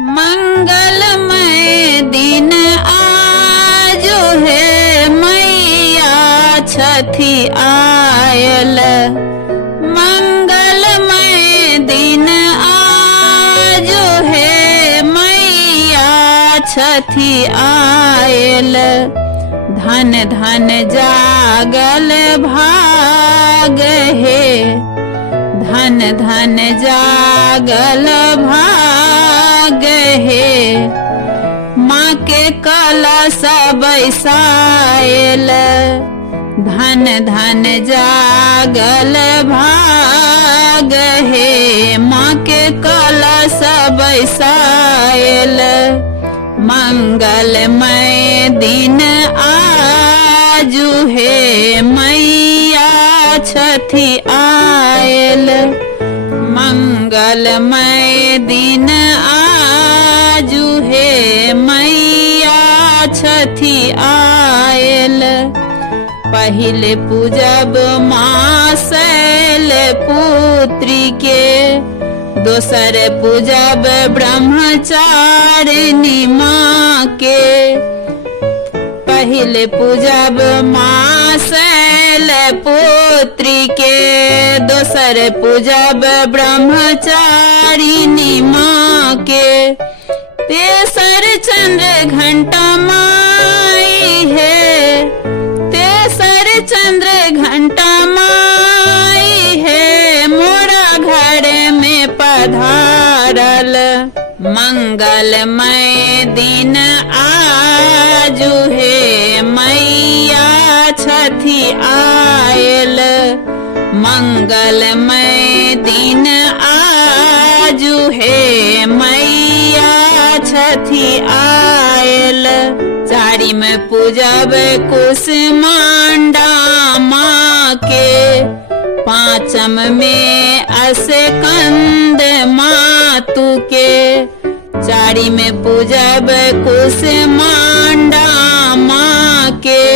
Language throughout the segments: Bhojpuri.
मंगलमय दिन आजो है मैया छठी आयल। मंगलमय दिन आजो है मैया छठी आयल। धन धन जागल भाग है, धन धन जागल भाग है। माँ के कलश बैसायल, धन धन जागल भाग है। माँ के कलश बैसायल। मंगलमय दिन आजू है मैया छठी आयल। मंगलमय दिन आजू है मैया छठी आयल। पहिले पूजब माँ शैल पुत्री के, दोसर पूजब ब्रह्मचारिणी माँ के। पहिले पूजब माँ शैल पुत्री के, दोसर पूजब ब्रह्मचारिणी माँ के। तेसर चंद्र घंटा माई है, तेसर चंद्र घंटा माई है। मोरा घर में पधारल। मंगलमय दिन आजू है मैया छठी आयल। मंगलमय दिन आजू है मैया छठी आयल। चारी में पूजब कुसमांडा माँ के, पांचम में अस्कंद मातु के। चारी में पूजब कुसमांडा माँ के,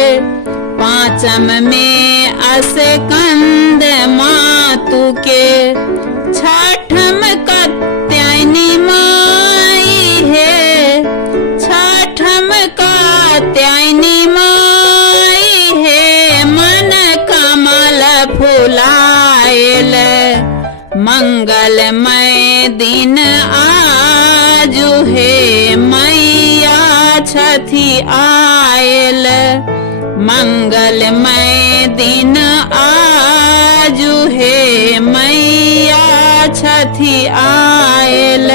पांचम में अस्कंद मातु के। छठम कात्यायनी माई है, छठम कात्यायनी माई है। मन कमल फुलायल। मंगलमय दिन आजू है मैया छठी आयल। मंगलमय दिन आजू है मैया छठी आयल।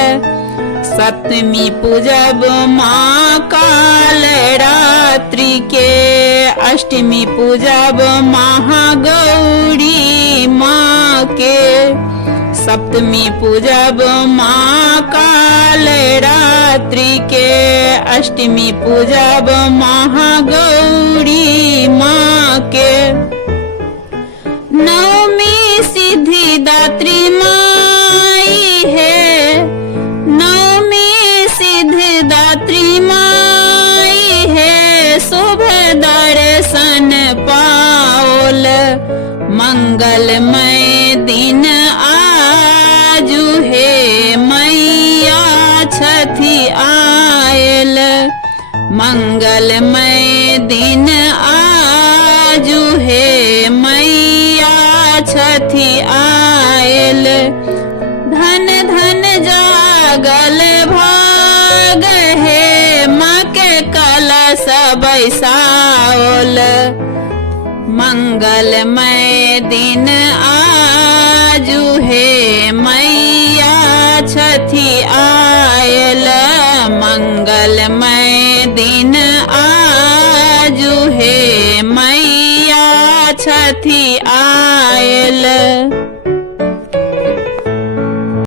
सप्तमी पूजब माँ काल रात्रि के, अष्टमी पूजब महागौरी माँ के। सप्तमी पूजब माँ काल रात्रि के, अष्टमी पूजब महागौरी माँ के। नवमी सिद्धिदात्री माई है, नवमी सिद्धिदात्री माई है। शुभ दर्शन पाओल। मंगलमय दिन आजू है मैया छठी आयल। मंगलमय दिन आजू है मैया छठी आयल। धन धन जागल भाग है, माँ के कलश बैसाओल। मंगलमय दिन आजू है मैया छठी आयल। मंगलमय दिन आजू है मैया छठी आयल।